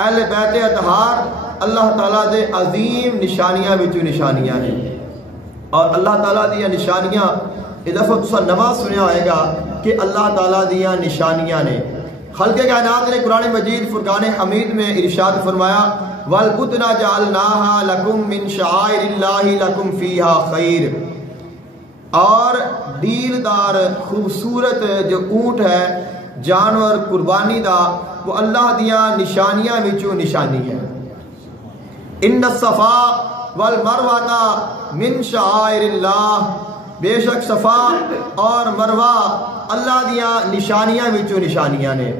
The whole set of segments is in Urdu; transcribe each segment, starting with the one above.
اہل بیت اطہار اللہ تعالیٰ دے عظیم نشانیاں وچوں نشانیاں نے، اور اللہ تعالیٰ دیا نشانیاں اس دفعہ تسا نواں سنیا ہوئے گا کہ اللہ تعالیٰ دیا نشانیاں نے۔ خلق کائنات نے قرآن مجید فرقان حمید میں ارشاد فرمایا وَالْبُدْنَ جَعَلْنَاهَا لَكُمْ مِنْ شَعَائِرِ اللَّهِ لَكُمْ فِيهَا خَيْرٌ، اور ڈیلدار خوبصورت جو اونٹ ہے جانور قربانی دا وہ اللہ دیا نشانیاں وچوں نشانی ہے۔ ان الصفا والمروہ من شعائر اللہ، بے شک صفا اور مروہ اللہ دیا نشانیاں وچوں نشانیاں نے۔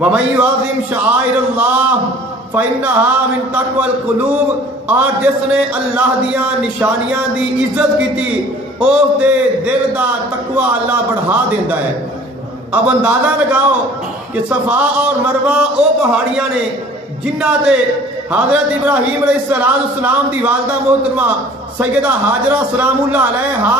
وَمَن يُعَظِّمْ شَعَائِرَ اللَّهِ فَإِنَّهَا مِن تَقْوَى الْقُلُوبِ، اور جس نے اللہ دیا نشانیاں دی عزت کیتی اس دے دل دا تقوی اللہ بڑھا دیندا ہے۔ اب اندازہ لگاؤ کہ صفا اور مروہ او پہاڑیاں نے جنہ تے حضرت ابراہیم علیہ السلام دی والدہ محترمہ سیدہ حاجرہ سلام اللہ علیہا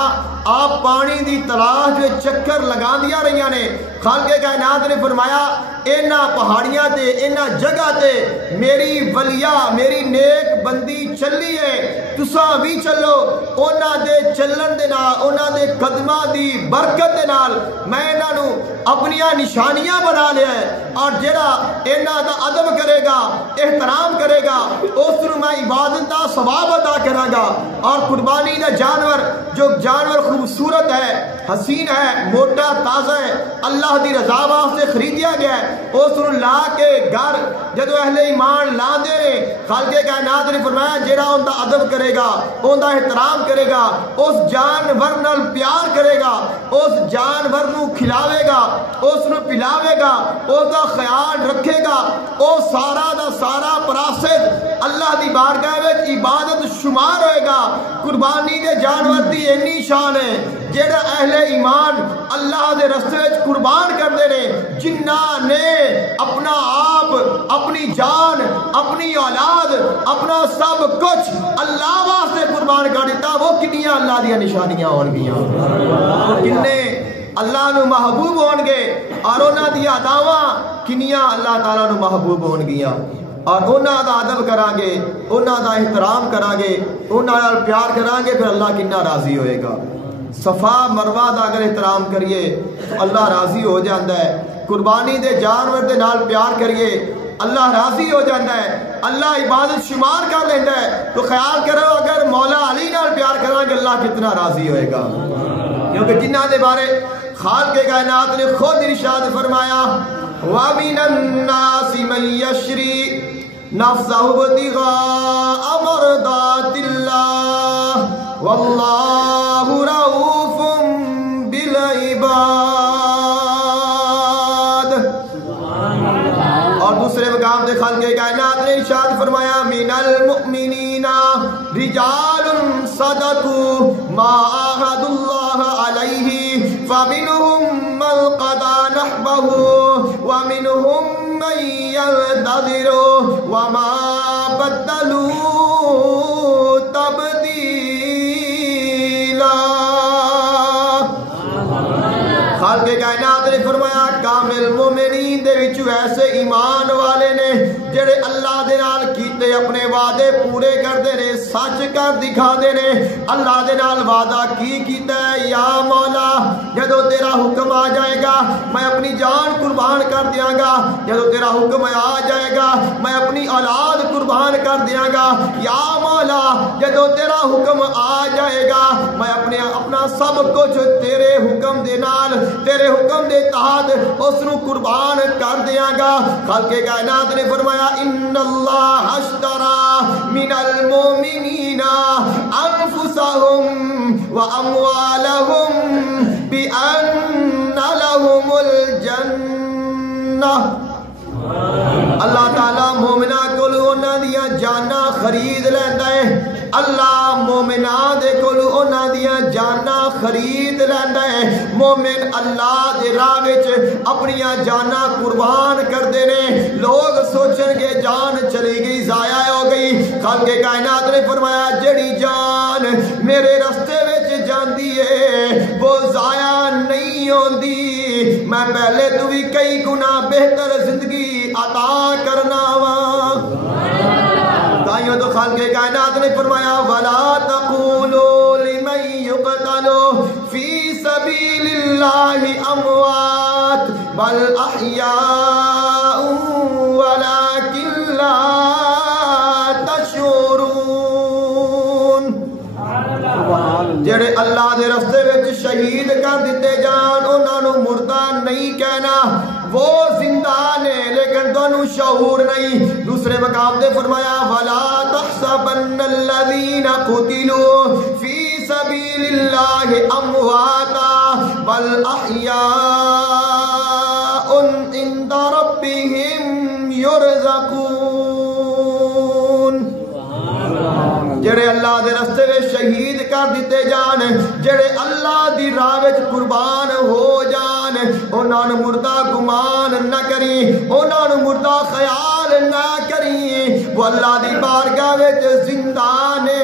آپ پانی دی تلاش میں چکر لگا دیا رہی نے۔ خالق کائنات نے فرمایا اینا پہاڑیاں تے اینا جگہ تے میری ولیہ میری نیک بندی چلی ہے، تساں بھی چلو، اونا دے چلن دے نال اونا دے قدمہ دی برکت دے نال میں انہاں نو اپنیاں نشانیاں بنا لیا ہے، اور جڑا اینا دا ادب کرے گا احترام کرے گا اس نو میں عبادت دا ثواب عطا کراں گا۔ اور قربانی دا جانور جو جانور خوبصورت ہے، حسین ہے، موٹا تازہ ہے، اللہ دی رضا واسطے خریدیا گیا ہے، اس نو لا کے گھر جدو اہل ایمان لا دے رہے خالق کائنات نے فرمایا جیڑا ان دا ادب کرے گا ان دا احترام کرے گا اس جانور نال پیار کرے گا اس جانور نو کھلاوے گا اس نو پلاوے گا اس دا خیال رکھے گا او سارا دا سارا پراسد اللہ دی بارگاہ وچ عبادت شمار ہوئے گا۔ قربانی دے جانور دی اینی شان ہے جیڑا اہل ایمان اللہ دے رستے وچ قربان کردے نے، جنہاں نے اپنا آپ اپنی جان اپنی اولاد اپنا سب کچھ اللہ واسطے قربان کر دیتا، وہ کنیاں اللہ دیا نشانیاں ہون گیاں، وہ کنے اللہ نو محبوب ہون گے، اور انہاں دی اداواں کنیاں اللہ تعالیٰ نو محبوب ہون گیاں، اور انہاں دا ادب کران گے انہاں دا احترام کران گے انہاں نال پیار کران گے، پھر اللہ کنا راضی ہوئے گا۔ صفا مروہ دا اگر احترام کریے تو اللہ راضی ہو جاندہ ہے، قربانی دے جانور دے نال پیار کریے اللہ راضی ہو جاندہ ہے، اللہ عبادت شمار کر لیندہ ہے، تو خیال کرو اگر مولا علی نال پیار کران گے اللہ کتنا راضی ہوئے گا، کیونکہ جنہاں دے بارے خالق کائنات نے خود ارشاد فرمایا وَمِنَ النَّاسِ مَن يَشْرِي نَفْسَهُ ابْتِغَاءَ مَرْضَاتِ اللَّهِ وَاللَّهُ رَءُوفٌ بِالْعِبَادِ۔ اور دوسرے مقام سے خالق کائنات نے ارشاد فرمایا مِنَ الْمُؤْمِنِينَ رِجَالٌ صَدَقُوا مَا عَاهَدُوا اللَّهَ عَلَيْهِ فَمِنْهُمْ مَنْ قَضَى نَحْبَهُ وَمِنْهُمْ مَنْ يَنْتَظِرُ وَمَا بَدَّلُوا تَبْدِيلًا۔ خالق کائنات نے فرمایا کامل مومنین دے وچوں ایسے ایمان والے نے جڑے اللہ دے نال کیتے اپنے وعدے پورے کردے نے، سچ کر دکھا دے نے۔ اللہ دے نال وعدہ کی کیتا ہے یا مولا جدو تیرا حکم آ جائے گا میں اپنی جان قربان کر دیاں گا، جدو تیرا حکم آ جائے گا میں اپنی اولاد قربان کر دیاں گا، یا مولا جدو تیرا حکم آ جائے گا میں اپنا سب کچھ تیرے حکم دے نال تیرے حکم دے تحت اس نو قربان کر دیاں گا۔ خالق کائنات نے فرمایا ان اللہ اشترى من المؤمنین انفسهم واموالهم بان لهم الجنہ۔ اللہ تعالیٰ مومنہ کول انہاں دیاں جاناں خرید لیندا ہے، اللہ مومنہ دے کول انہاں دیاں جاناں خرید لیندا ہے۔ مومن اللہ دے راہ وچ اپنیاں جاناں قربان کردے نے، لوگ سوچن گے جان چلی گئی ضائع ہو گئی، خالق کائنات نے فرمایا جڑی جان میرے رستے وچ جاندی ہے وہ ضائع نہیں ہوندی، میں پہلے تو بھی کئی گنا بہتر زندگی عطا کرنا وا۔ فرمایا وَلَا تَقُولُوا لِمَن يُقْتَلُ فِي سَبِيلِ اللَّهِ أَمْوَاتٌ بَلْ أَحْيَاءٌ وَلَكِنْ لَا تَشْعُرُونَ۔ جڑے اللہ دے راستے وچ شہید کر دیتے جان انہاں نوں مردہ نہیں کہنا، وہ زندہ نے لیکن دونوں شعور نہیں۔ دوسرے مقام تے فرمایا وَلَا تَحْسَبَنَّ الَّذِينَ قُتِلُوا فِي سَبِيلِ اللَّهِ أَمْوَاتًا بَلْ أَحْيَاءٌ عِندَ رَبِّهِمْ يُرْزَقُونَ۔ جڑے اللہ دے راستے میں شہید کر دیتے جان، جڑے اللہ دی راہ وچ قربان ہو جان، انہاں نوں مردہ گمان نہ کری، انہاں نوں مردہ خیال نہ کری، وہ اللہ دی بارگاہ وچ زندہ نے۔